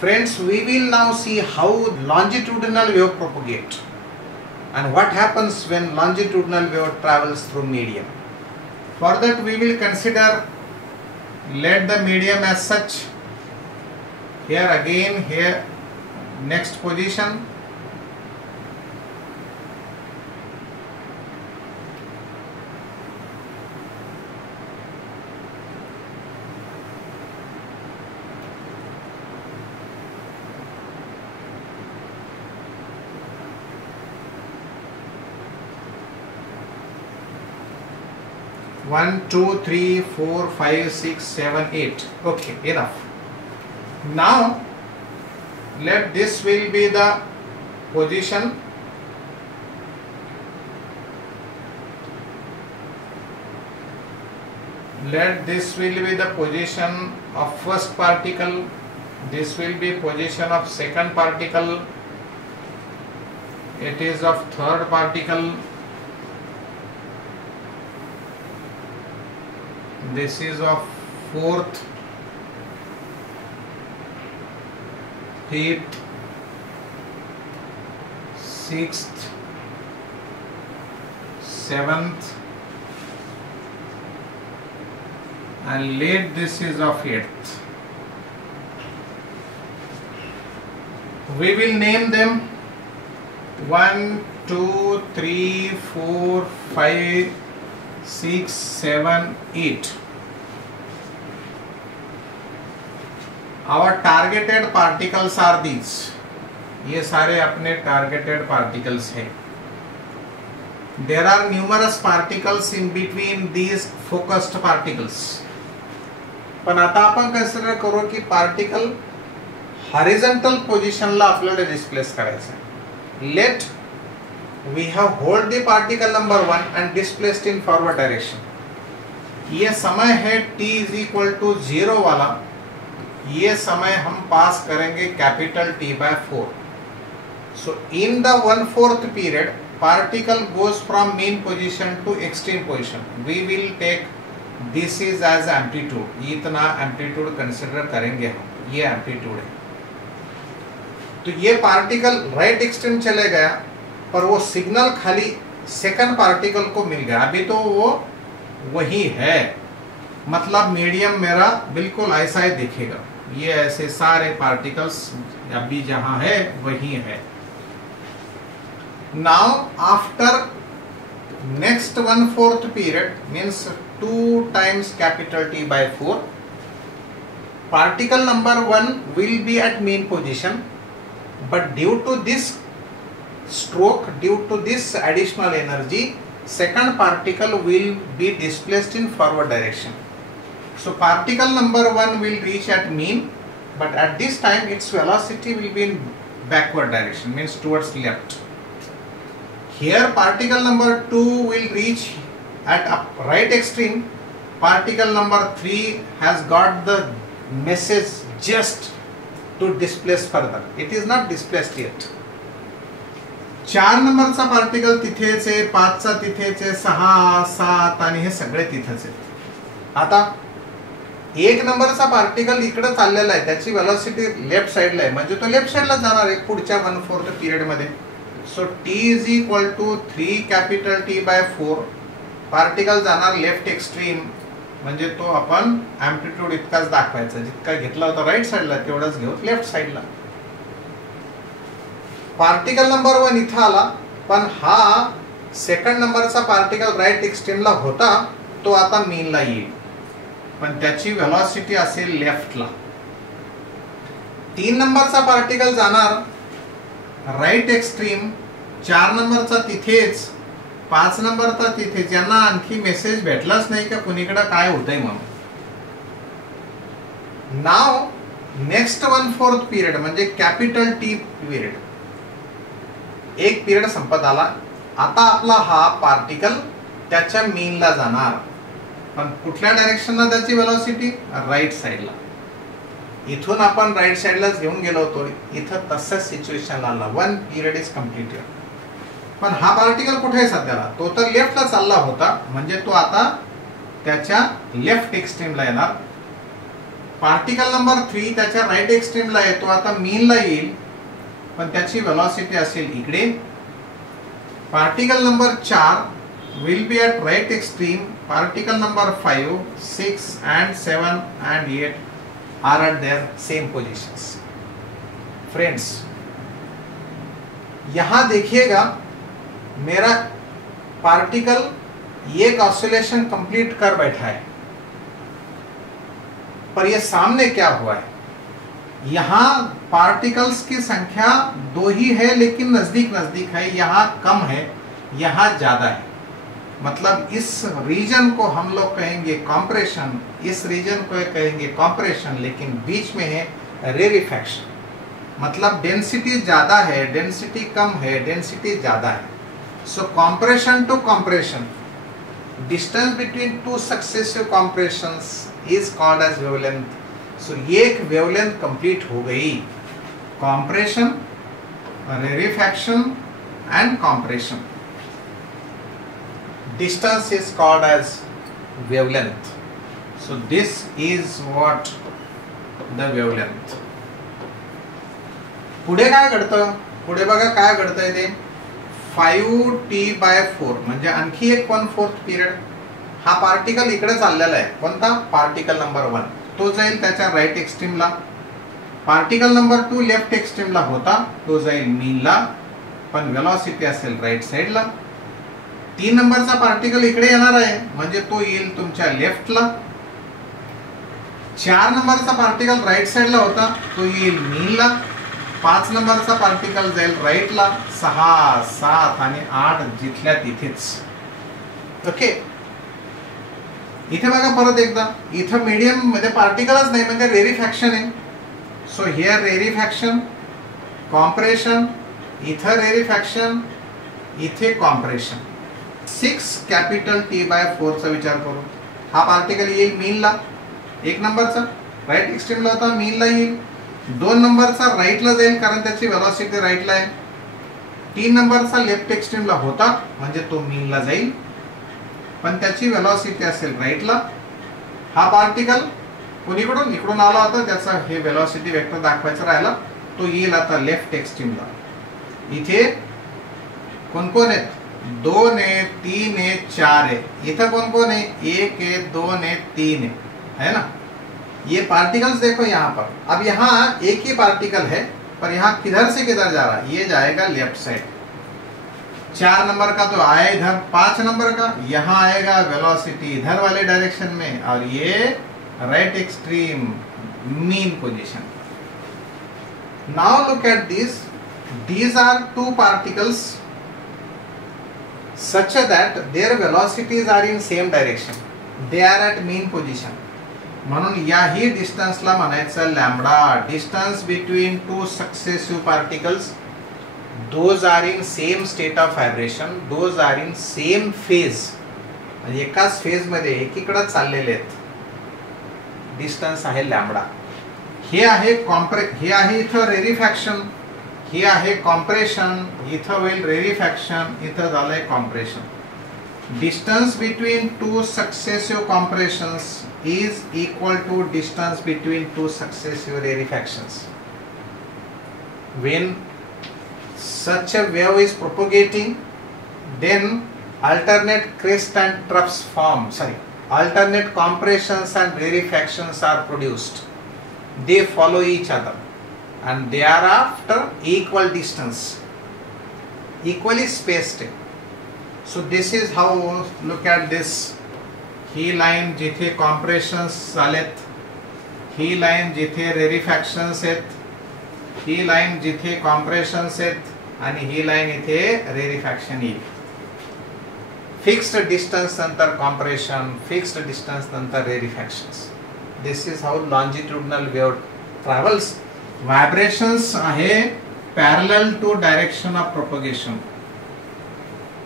Friends, we will now see how longitudinal wave propagate and what happens when longitudinal wave travels through medium. For that we will consider, let the medium as such. Here again, here next position. One, two, three, four, 5, 6, 7, 8. Okay, enough. Now let this will be the position. Let this will be the position of first particle. This will be position of second particle. It is of third particle. This is of fourth, fifth, sixth, seventh, and late this is of eighth. We will name them 1, 2, 3, 4, 5, 6, 7, 8. Our targeted particles are these. ये सारे अपने targeted particles हैं. There are numerous particles in between these focused particles. पण आता आपण consider करू की particle horizontal position ला आपल्याला displace करायचं आहे. Let we have hold the particle number 1 and displaced in forward direction. ये समय है t is equal to 0 वाला. ये समय हम पास करेंगे capital T by 4. So in the 1/4 period, particle goes from mean position to extreme position. We will take this is as amplitude. इतना amplitude consider करेंगे हम. ये amplitude है. तो ये particle right extreme चले गया, पर वो सिग्नल खाली सेकंड पार्टिकल को मिल गया. अभी तो वो वही है, मतलब मीडियम मेरा बिल्कुल ऐसा ही दिखेगा. ये ऐसे सारे पार्टिकल्स अभी जहां है वही है. Now after next 1/4 period means 2 times capital T by 4, particle number 1 will be at mean position, but due to this stroke, due to this additional energy, second particle will be displaced in forward direction. So particle number 1 will reach at mean, but at this time its velocity will be in backward direction, means towards left. Here particle number 2 will reach at right extreme. Particle number 3 has got the message just to displace further. It is not displaced yet. 4 नंबरचा particle तिथेच आहे, 5 चा तिथेच आहे, 6, 7 आणि हे सगळे तिथेच आहेत. आता 1 नंबरचा पार्टिकल इकडे चाललेला आहे, त्याची वेलोसिटी लेफ्ट साइडला आहे, म्हणजे तो लेफ्ट साइडला जाणार आहे पुढच्या 1/4 पीरियड मध्ये. So t is equal to 3 capital T by 4. Particle जाणार लेफ्ट एक्स्ट्रीम, म्हणजे तो आपण एम्प्लिट्यूड इतकाच दाखवायचा, जितका घेतला होता राईट साइडला तेवढाच घेऊ लेफ्ट साइडला. पार्टिकल नंबर 1 इथं आला, पण हा सेकंड नंबरचा पार्टिकल राईट एक्स्ट्रीमला होता, तो आता मीनला येईल, पण त्याची वेलोसिटी असेल लेफ्टला. 3 नंबरचा पार्टिकल जाणार राईट एक्स्ट्रीम, 4 नंबरचा तिथेच, 5 नंबरचा तिथेच. यांना आणखी मेसेज भेटलाच नाही का कुणीकडे काय होतंय म्हणून. नाव नेक्स्ट 1/4 पीरियड म्हणजे कॅपिटल T पीरियड, एक पीरियड संपत आला. आता आपला हा पार्टिकल त्याच्या मीनला जाणार, पण कुठल्या डायरेक्शनला त्याची वेलोसिटी राईट साइडला. इथून आपण राईट साइडलाच घेऊन गेलो होतो, इथं तसंच सिच्युएशन आला. 1 पीरियड इज कंप्लीटेड. पण हा पार्टिकल कुठे आहे सध्याला, तो तर लेफ्टला चालला होता, म्हणजे तो आता त्याच्या लेफ्ट एक्स्ट्रीमला येणार. पार्टिकल नंबर 3 त्याच्या राईट एक्स्ट्रीमला आहे, तो आता मीनला येईल पण त्याची वेलॉसिटी असेल इकडे. Particle number 4 will be at right extreme. Particle number 5, 6 and 7 and 8 are at their same positions. Friends, यहां देखिएगा मेरा पार्टिकल एक ऑसिलेशन कंप्लीट कर बैठा है, पर ये सामने क्या हुआ है, यहां पार्टिकल्स की संख्या 2 ही है लेकिन नजदीक नजदीक है, यहां कम है यहां ज्यादा है. मतलब इस रीजन को हम लोग कहेंगे कॉम्प्रेशन, इस रीजन को कहेंगे कॉम्प्रेशन, लेकिन बीच में है रेरिफैक्शन. मतलब डेंसिटी ज्यादा है, डेंसिटी कम है, डेंसिटी ज्यादा है. So compression to compression, distance between two successive compressions is called as wavelength. So ये एक वेवलेंथ कंप्लीट हो गई. Compression, rarefaction and compression. Distance is called as wavelength. So this is what the wavelength. पुढे काय घडतं, पुढे बघा काय घडतंय ते 5t/4 म्हणजे आणखी एक 1/4 पिरियड. हा पार्टिकल इकडे चाललेला आहे, कोणता, पार्टिकल नंबर 1, तो जाईल त्याच्या राईट एक्स्ट्रीमला. पार्टिकल नंबर 2 लेफ्ट एक्स्ट्रीमला होता, तो जाईल मीनला पण वेलॉसिटी असेल राईट साइडला. 3 नंबरचा पार्टिकल इकडे येणार आहे म्हणजे तो येईल तुमच्या लेफ्टला. 4 नंबरचा पार्टिकल राईट साइडला होता, तो येईल मीनला. 5 नंबरचा पार्टिकल जाईल राईटला. 6, 7 आणि 8 जिथल्या तिथेच. ओके, इथे बघा परत एकदा, इथं मीडियम मध्ये पार्टिकलच नाही म्हणजे रेरिफॅक्शन आहे. सो हियर रेरिफॅक्शन, कॉम्प्रेशन, इथं रेरिफॅक्शन, इथे कॉम्प्रेशन. 6T/4 चा विचार करू. हा पार्टिकल येईल मीनला, 1 नंबरचा राईट एक्स्ट्रीमला होता, मीनला येईल. 2 नंबरचा राईटला जाईल कारण त्याची वेलॉसिटी राईटला आहे. 3 नंबरचा लेफ्ट एक्स्ट्रीमला होता म्हणजे तो मीनला जाईल पण त्याची वेलॉसिटी असेल राईटला. हा पार्टिकल कोणीकडून इकडून आला होता, त्याचा हे वेलॉसिटी वेक्टर दाखवायचा राहिला, तो येईल आता लेफ्ट एक्स्ट्रीमला. इथे कोण कोण आहेत, 2 है, 3 है, 4 है. इधर कौन कौन है, 1 है, 2 है, 3 है ना. ये पार्टिकल्स देखो यहाँ पर. अब यहाँ एक ही पार्टिकल है पर यहाँ किधर से किधर जा रहा है, ये जाएगा लेफ्ट साइड. 4 नंबर का तो आया इधर, 5 नंबर का यहाँ आएगा, वेलोसिटी इधर वाले डायरेक्शन में, और ये right extreme mean position. Now look at this. These are 2 particles such that their velocities are in same direction. They are at mean position. म्हणून याही डिस्टन्सला म्हणायचं lambda. Distance between 2 successive particles, those are in same state of vibration, those are in same phase. म्हणजे एकाच phase मध्ये एकीकडे चाललेले आहेत. डिस्टन्स आहे लॅम्बडा. हे आहे हे आहे इथं रेरिफॅक्शन, हे आहे कॉम्प्रेशन, इथं होईल रेरिफॅक्शन, इथं झालंय compression. Distance between 2 successive compressions is equal to distance between 2 successive rarefactions. When such a wave is propagating, then alternate crest and troughs form. Alternate compressions and rarefactions are produced. They follow each other and they are after equal distance, equally spaced. So this is how, look at this. He line जिथे कॉम्प्रेशन्स झालेत, ही line जिथे रेरिफॅक्शन्स आहेत, ही line जिथे कॉम्प्रेशन्स आहेत, आणि ही line इथे rarefaction येईल. Fixed distance नंतर कॉम्प्रेशन, फिक्स्ड डिस्टन्स नंतर rarefactions. This is how longitudinal wave travels. Vibrations आहे parallel to direction of propagation.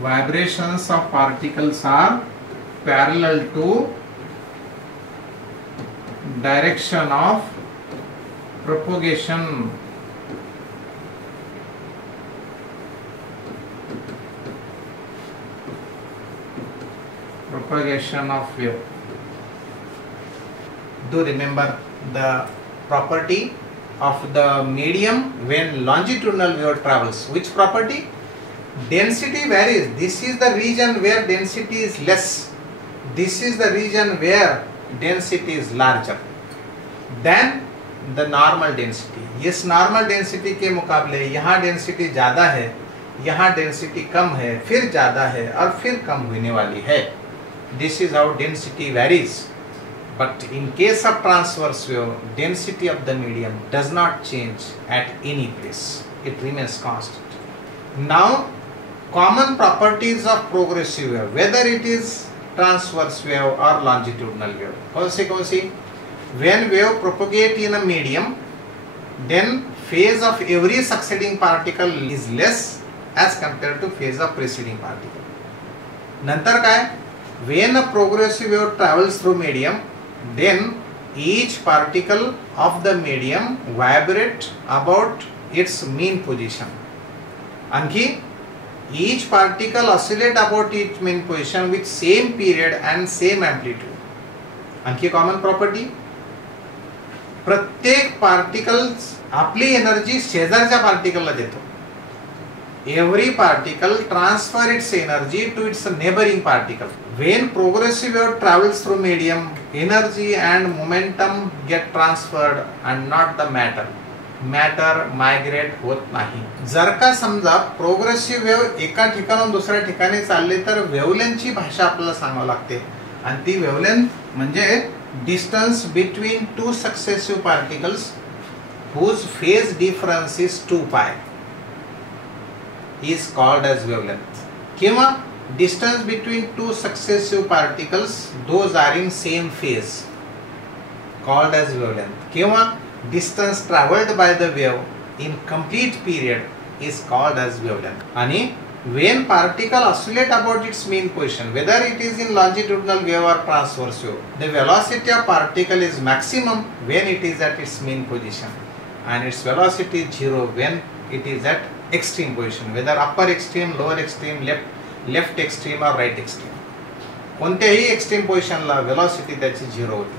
Vibrations of particles are parallel to direction of propagation. Propagation of wave. Do remember the property of the medium when longitudinal wave travels. Which property? Density varies. This is the region where density is less. This is the region where density is larger than the normal density. इस normal density के मुकाबले यहाँ density ज़्यादा है, यहाँ density कम है, फिर ज़्यादा है और फिर कम होने वाली है. This is how density varies. But in case of transverse wave, density of the medium does not change at any place. It remains constant. Now, common properties of progressive wave, whether it is transverse wave or longitudinal wave. कौन सी? When wave propagate in a medium, then phase of every succeeding particle is less as compared to phase of preceding particle. नंतर काय? When a progressive wave travels through medium, then each particle of the medium vibrate about its mean position. आणखी each particle oscillate about its mean position with same period and same amplitude. आणखी common property, प्रत्येक particles आपली energy शेजारच्या पार्टिकलला देतो. Every particle transfer its energy to its neighboring particle. When progressive wave travels through medium, energy and momentum get transferred and not the matter. Matter migrate होत नाही. जर का समजा प्रोग्रेसिव्ह वेव्ह एका ठिकाणाहून दुसऱ्या ठिकाणी चालले तर वेव्हलेंथची भाषा आपल्याला सांगावी लागते आणि ती वेव्हलेंथ म्हणजे distance between two successive particles whose phase difference is 2 pi is called as wavelength. किंवा distance between two successive particles those are in same phase called as wavelength. किंवा distance traveled by the wave in complete period is called as wavelength. आणि when particle oscillate about its mean position, whether it is in longitudinal wave or transverse wave, the velocity of particle is maximum when it is at its mean position and its velocity is 0 when it is at extreme position, whether upper extreme, lower extreme, left extreme or right extreme. कोणत्याही extreme position ला velocity त्याची 0 होती.